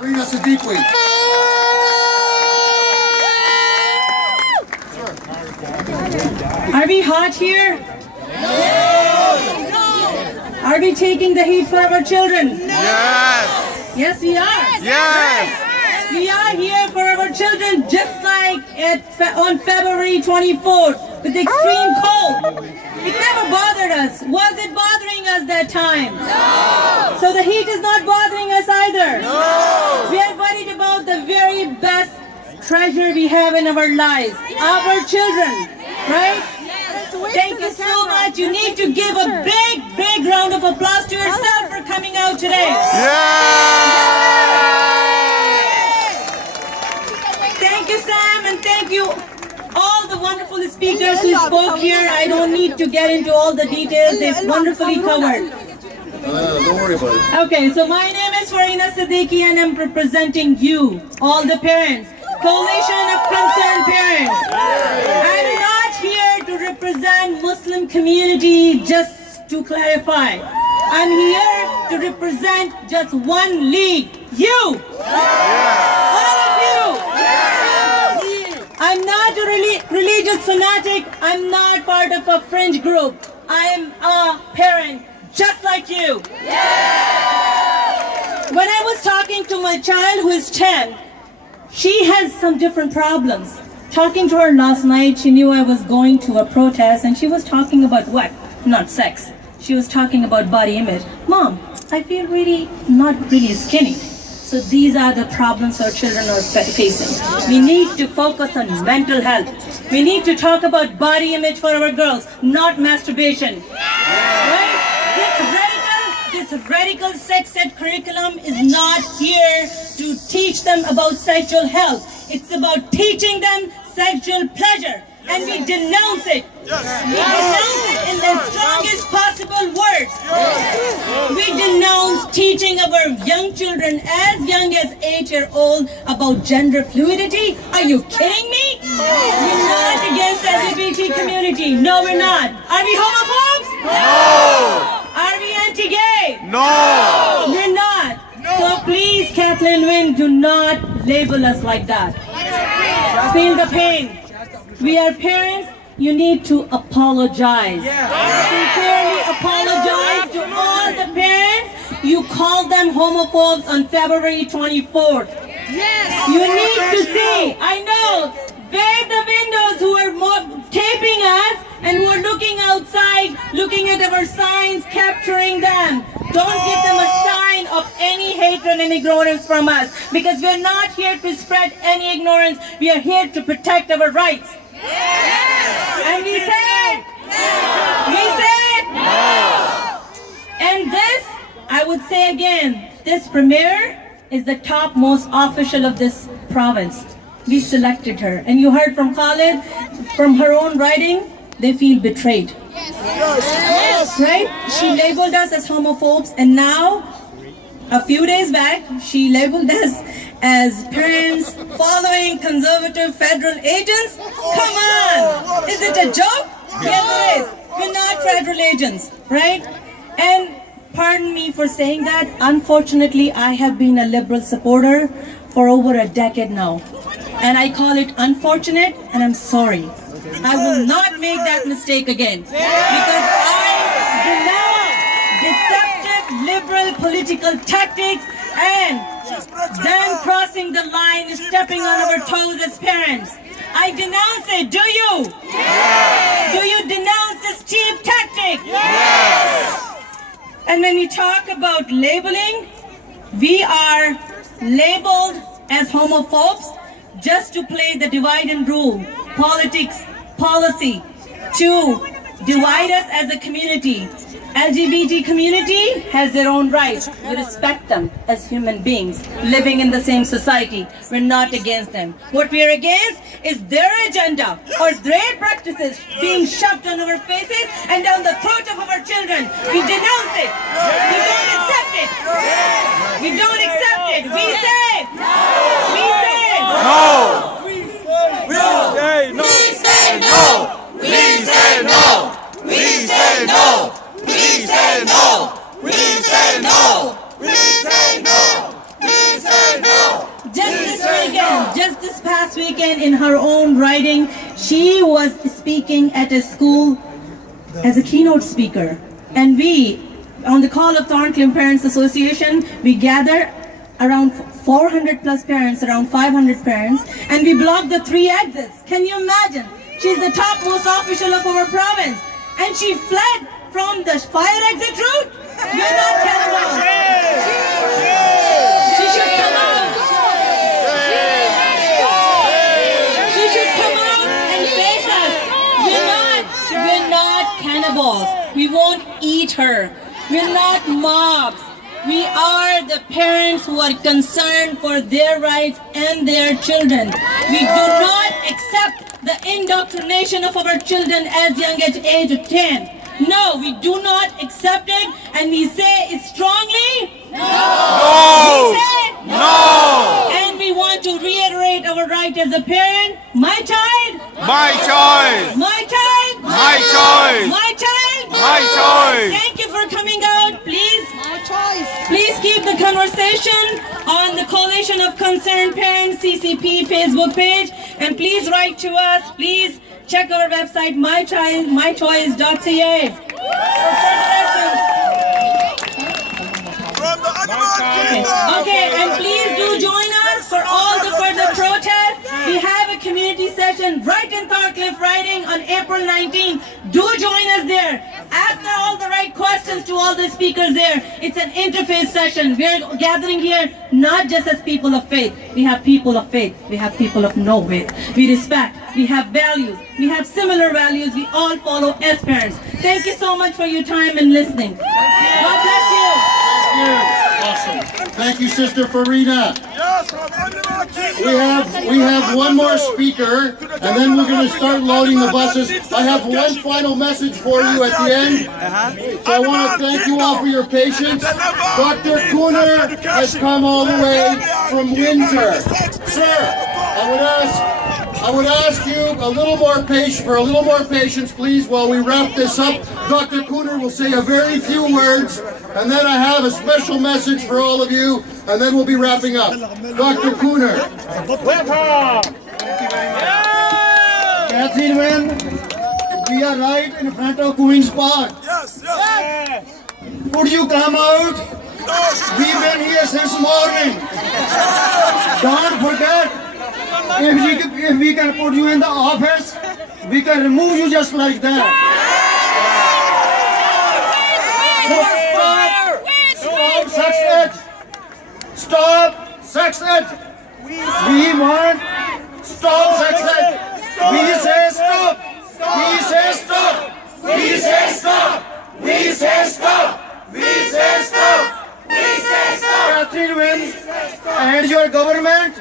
Arena Sadiqui. Are we hot here? Are we taking the heat for our children? Yes! Yes, we are. Yes! We are here for our children, just like on February 24th with the extreme cold. It never bothered us. Was it bothering us that time? No! So the heat is not bothering us either. No! We are worried about the very best treasure we have in our lives, our children, right? Thank you so much. You need to give a big round of applause to yourself for coming out today. Thank you, Sam, and thank you all the wonderful speakers who spoke here. I don't need to get into all the details. They've wonderfully covered. Don't worry about it. Okay, so my name is Farina Siddiqui and I'm representing you, all the parents, Coalition of Concerned Parents. I'm not here to represent Muslim community, just to clarify. I'm here to represent just one league, you! All of you! I'm not a religious fanatic. I'm not part of a fringe group. I am a parent, just like you. When I was talking to my child who is 10, she has some different problems. Talking to her last night, she knew I was going to a protest and she was talking about what? Not sex. She was talking about body image. Mom, I feel not really skinny. So these are the problems our children are facing. We need to focus on mental health. We need to talk about body image for our girls, not masturbation. Right? This radical sex ed curriculum is not here to teach them about sexual health. It's about teaching them sexual pleasure. And we denounce it. We denounce it in the strongest possible words. We denounce teaching our young children as young as 8-year-old about gender fluidity. Are you kidding me? We're not against the LGBT community. No, we're not. Are we homophobes? No! Are we anti-gay? No! We're not. So please, Kathleen Wynne, do not label us like that. Feel the pain. We are parents. You need to apologize. Sincerely apologize to all the parents. You called them homophobes on February 24th. You need to see. I know. Where the windows who are taping us and who are looking outside, looking at our signs, capturing them. Don't give them a sign of any hatred and ignorance from us, because we're not here to spread any ignorance. We are here to protect our rights. And we said, no. And this, I would say again, this premier is the topmost official of this province. We selected her, and you heard from Khalid, from her own writing, they feel betrayed. Right? She labeled us as homophobes, and now, a few days back, she labeled us as parents following conservative federal agents. Come on! Is it a joke? Yes, it is. We're not federal agents, right? And pardon me for saying that. Unfortunately, I have been a liberal supporter for over a decade now. And I call it unfortunate, and I'm sorry. I will not make that mistake again. Because I denounce deceptive liberal political tactics and them crossing the line, stepping on our toes as parents. I denounce it. Do you? Yes. Do you denounce this cheap tactic? Yes. And when we talk about labeling, we are labeled as homophobes just to play the divide and rule politics policy to divide us as a community. LGBT community has their own rights. We respect them as human beings living in the same society. We're not against them. What we are against is their agenda or their practices being shoved on our faces and down the throat of our children. We denounce it. We don't accept it. We don't accept it. We say no. We say no. We say no. We say no. We say no. We say no. We say no. We say no. We say no. We say no. just this past weekend in her own writing, she was speaking at a school as a keynote speaker. And we, on the call of Thorncliffe Parents Association, we gather around 400 plus parents, around 500 parents, and we block the 3 exits. Can you imagine? She's the topmost official of our province, and she fled from the fire exit route. You're not cannibals. She should come out. She should come out and face us. We're not cannibals. We won't eat her. We're not mobs. We are the parents who are concerned for their rights and their children. We do not accept the indoctrination of our children as young as age of 10. No, we do not accept it, and we say it strongly. No! We say No! and we want to reiterate our right as a parent. My child. My choice! My child. My choice! My child. My choice! Thank you for coming out. Please keep the conversation on the Coalition of Concerned Parents CCP Facebook page, and please write to us. Please check our website mychoice.ca. Okay, and please do join us for all the further protests. We have a community session right in Thorncliffe Riding on April 19th. Do join us there. Ask all the right questions to all the speakers there. It's an interfaith session. We're gathering here not just as people of faith. We have people of faith. We have people of no faith. We respect. We have values. We have similar values. We all follow as parents. Thank you so much for your time and listening. God bless you. Awesome. Thank you, Sister Farina. Yes, We have one more speaker, and then we're going to start loading the buses. I have one final message for you at the end. So I want to thank you all for your patience. Dr. Cooner has come all the way from Windsor. Sir, I would ask you a little more patience, please, while we wrap this up. Dr. Cooner will say a very few words, and then I have a special message for all of you, and then we'll be wrapping up. Dr. Cooner. Catherine, we are right in front of Queen's Park. yes. Could you come out? We've been here since morning. Don't forget, if we can put you in the office, we can remove you just like that. Stop sex ed. Stop sex ed. We want stop sex ed. We say stop. We say stop. We say stop. We say stop. We say stop. We say stop. Catherine wins, and your government